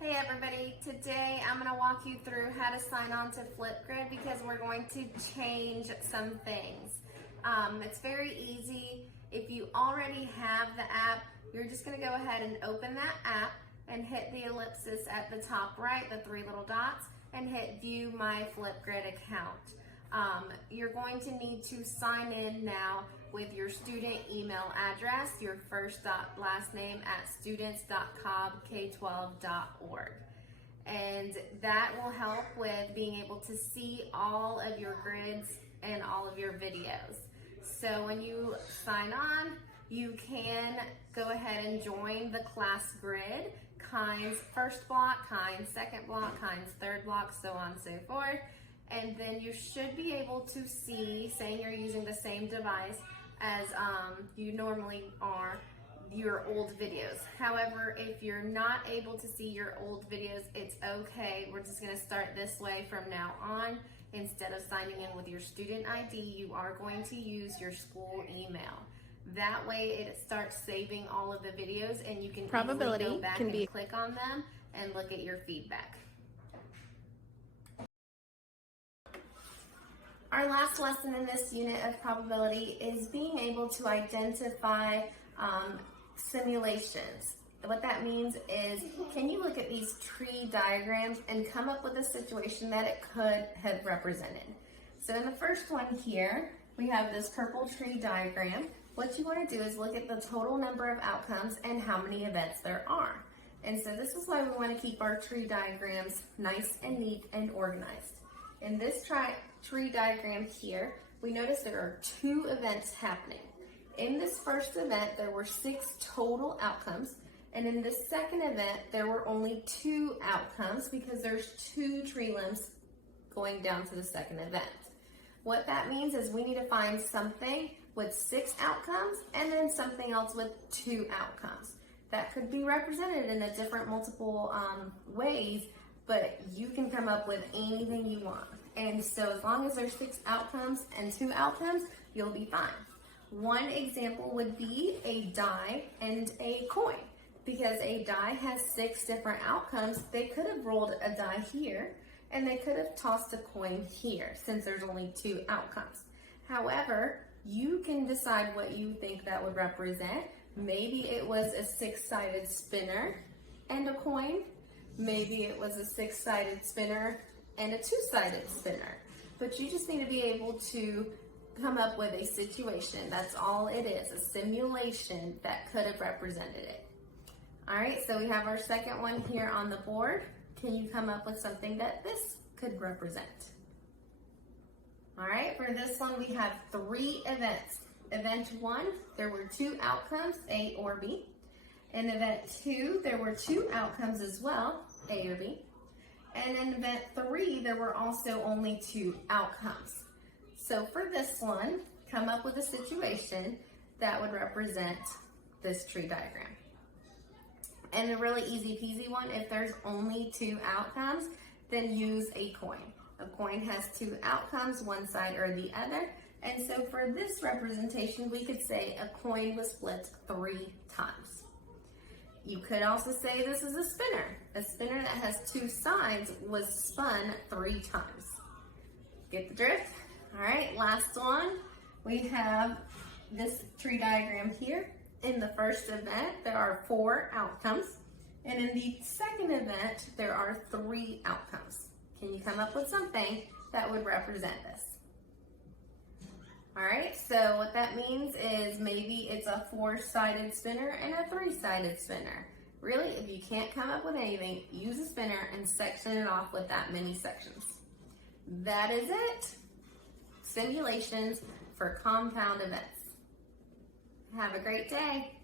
Hey everybody, today I'm going to walk you through how to sign on to Flipgrid because we're going to change some things. It's very easy. If you already have the app, you're just going to go ahead and open that app and hit the ellipsis at the top right, the three little dots, and hit View My Flipgrid Account. You're going to need to sign in now with your student email address, your first last name at students.cobbk12.org. And that will help with being able to see all of your grids and all of your videos. So when you sign on, you can go ahead and join the class grid, kinds first block, kinds second block, kinds third block, so on and so forth. And then you should be able to see, saying you're using the same device as you normally are, your old videos. However, if you're not able to see your old videos, it's okay. We're just gonna start this way from now on. Instead of signing in with your student ID, you are going to use your school email. That way it starts saving all of the videos and you can easily go back and click on them and look at your feedback. Our last lesson in this unit of probability is being able to identify simulations. What that means is, can you look at these tree diagrams and come up with a situation that it could have represented? So in the first one here, we have this purple tree diagram. What you want to do is look at the total number of outcomes and how many events there are. And so this is why we want to keep our tree diagrams nice and neat and organized. In this tree diagram here, we notice there are 2 events happening. In this first event, there were 6 total outcomes, and in this second event, there were only 2 outcomes because there's 2 tree limbs going down to the second event. What that means is we need to find something with 6 outcomes and then something else with 2 outcomes. That could be represented in a different multiple ways, but you can come up with anything you want. And so as long as there's 6 outcomes and 2 outcomes, you'll be fine. One example would be a die and a coin. Because a die has 6 different outcomes, they could have rolled a die here and they could have tossed a coin here since there's only 2 outcomes. However, you can decide what you think that would represent. Maybe it was a 6-sided spinner and a coin. Maybe it was a 6-sided spinner and a 2-sided spinner. But you just need to be able to come up with a situation. That's all it is, a simulation that could have represented it. All right, so we have our second one here on the board. Can you come up with something that this could represent? All right, for this one, we have 3 events. Event 1, there were 2 outcomes, A or B. In event 2, there were 2 outcomes as well, A or B. And in event 3, there were also only 2 outcomes. So for this one, come up with a situation that would represent this tree diagram. And a really easy peasy one, if there's only 2 outcomes, then use a coin. A coin has 2 outcomes, one side or the other. And so for this representation, we could say a coin was flipped 3 times. You could also say this is a spinner. A spinner that has 2 sides was spun 3 times. Get the drift? All right, last one. We have this tree diagram here. In the first event, there are 4 outcomes. And in the second event, there are 3 outcomes. Can you come up with something that would represent this? All right, so what that means is maybe it's a 4-sided spinner and a 3-sided spinner. Really, if you can't come up with anything, use a spinner and section it off with that many sections. That is it. Simulations for compound events. Have a great day.